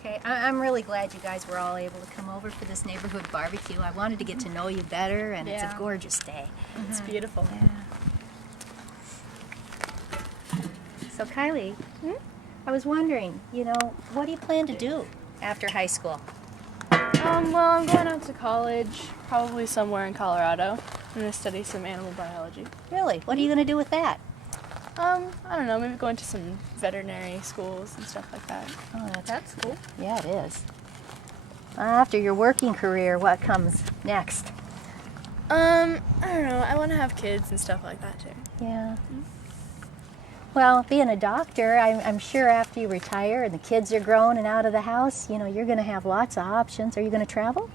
Okay, I'm really glad you guys were all able to come over for this neighborhood barbecue. I wanted to get to know you better, and it's a gorgeous day. It's beautiful. Yeah. So Kylie, I was wondering, what do you plan to do after high school? Well, I'm going out to college, probably somewhere in Colorado. I'm going to study some animal biology. Really? What are you going to do with that? I don't know, maybe going to some veterinary schools and stuff like that. Oh, that's cool. Yeah, it is. After your working career, what comes next? I don't know, I want to have kids and stuff like that too. Yeah. Well, being a doctor, I'm sure after you retire and the kids are grown and out of the house, you're going to have lots of options. Are you going to travel?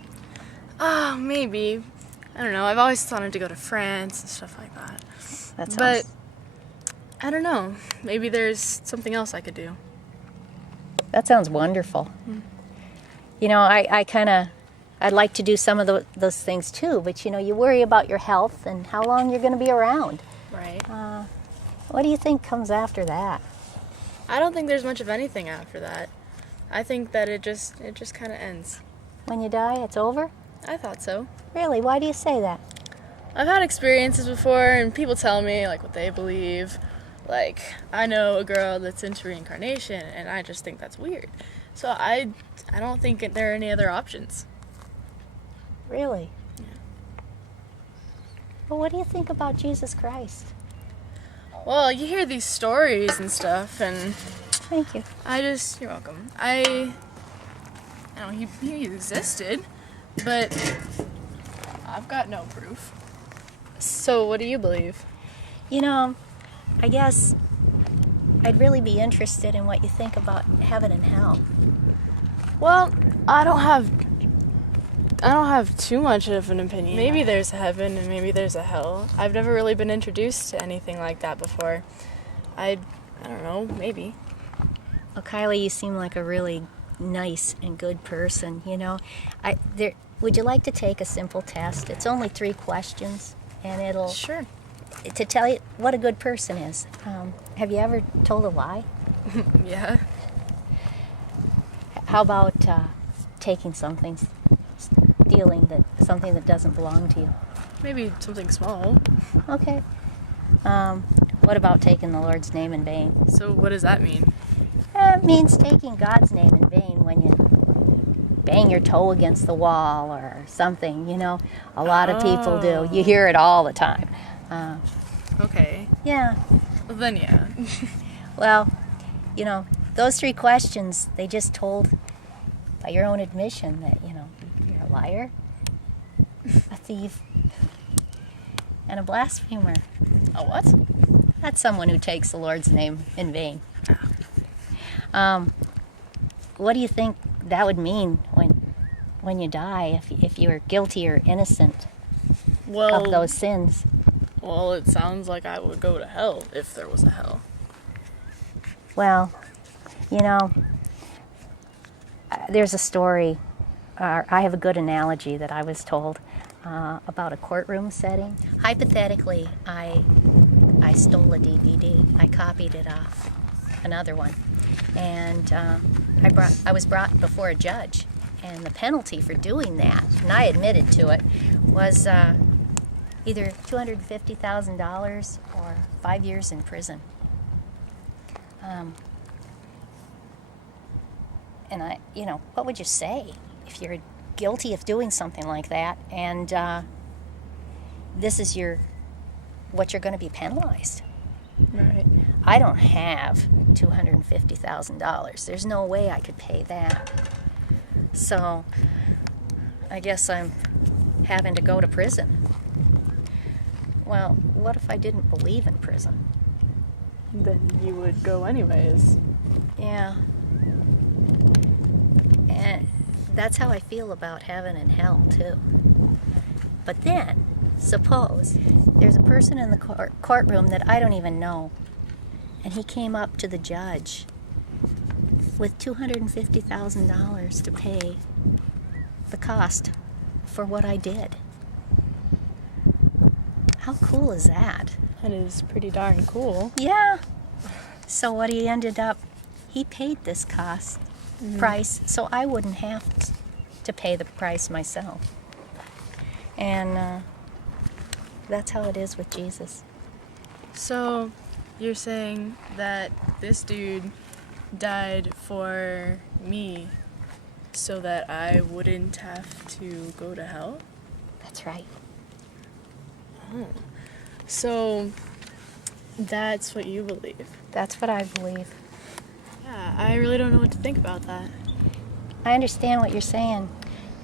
Oh, maybe. I don't know, I've always wanted to go to France and stuff like that. That sounds... But I don't know, maybe there's something else I could do. That sounds wonderful. I'd like to do some of those things too, but you worry about your health and how long you're going to be around. Right. What do you think comes after that? I don't think there's much of anything after that. I think that it just kind of ends. When you die, it's over? I thought so. Really? Why do you say that? I've had experiences before, and people tell me what they believe. I know a girl that's into reincarnation, and I just think that's weird. So I don't think there are any other options. Really? Yeah. Well, what do you think about Jesus Christ? Well, you hear these stories and stuff, and... Thank you. You're welcome. I know he existed, but I've got no proof. So what do you believe? I guess I'd really be interested in what you think about heaven and hell. Well, I don't have too much of an opinion. Maybe there's a heaven and maybe there's a hell. I've never really been introduced to anything like that before. I don't know, maybe. Well, Kylie, you seem like a really nice and good person, Would you like to take a simple test? It's only 3 questions, and it'll... Sure. To tell you what a good person is. Have you ever told a lie? Yeah. How about taking something, stealing something that doesn't belong to you? Maybe something small. Okay. What about taking the Lord's name in vain? So what does that mean? It means taking God's name in vain when you bang your toe against the wall or something, A lot of people do. You hear it all the time. Okay. Yeah. Well, then, yeah. Well, those 3 questions, they just told, by your own admission, that, you're a liar, a thief, and a blasphemer. A what? That's someone who takes the Lord's name in vain. What do you think that would mean when you die, if you were guilty or innocent of those sins? Well, it sounds like I would go to hell if there was a hell. Well, there's a story, I have a good analogy that I was told about a courtroom setting. Hypothetically, I stole a DVD. I copied it off another one. And I was brought before a judge. And the penalty for doing that, and I admitted to it, was either $250,000 or 5 years in prison. And what would you say if you're guilty of doing something like that, and this is what you're going to be penalized? Right. I don't have $250,000. There's no way I could pay that. So I guess I'm having to go to prison. Well, what if I didn't believe in prison? Then you would go anyways. Yeah. And that's how I feel about heaven and hell, too. But then, suppose there's a person in the courtroom that I don't even know, and he came up to the judge with $250,000 to pay the cost for what I did. How cool is that? That is pretty darn cool. Yeah. So what he ended up, he paid this cost price, so I wouldn't have to pay the price myself. And that's how it is with Jesus. So, you're saying that this dude died for me so that I wouldn't have to go to hell? That's right. So, that's what you believe. That's what I believe. Yeah, I really don't know what to think about that. I understand what you're saying,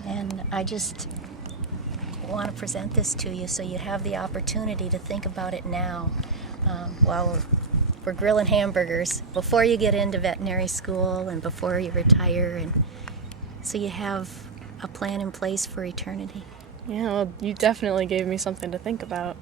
and I just want to present this to you so you have the opportunity to think about it now while we're grilling hamburgers before you get into veterinary school and before you retire, and so you have a plan in place for eternity. Yeah, well, you definitely gave me something to think about.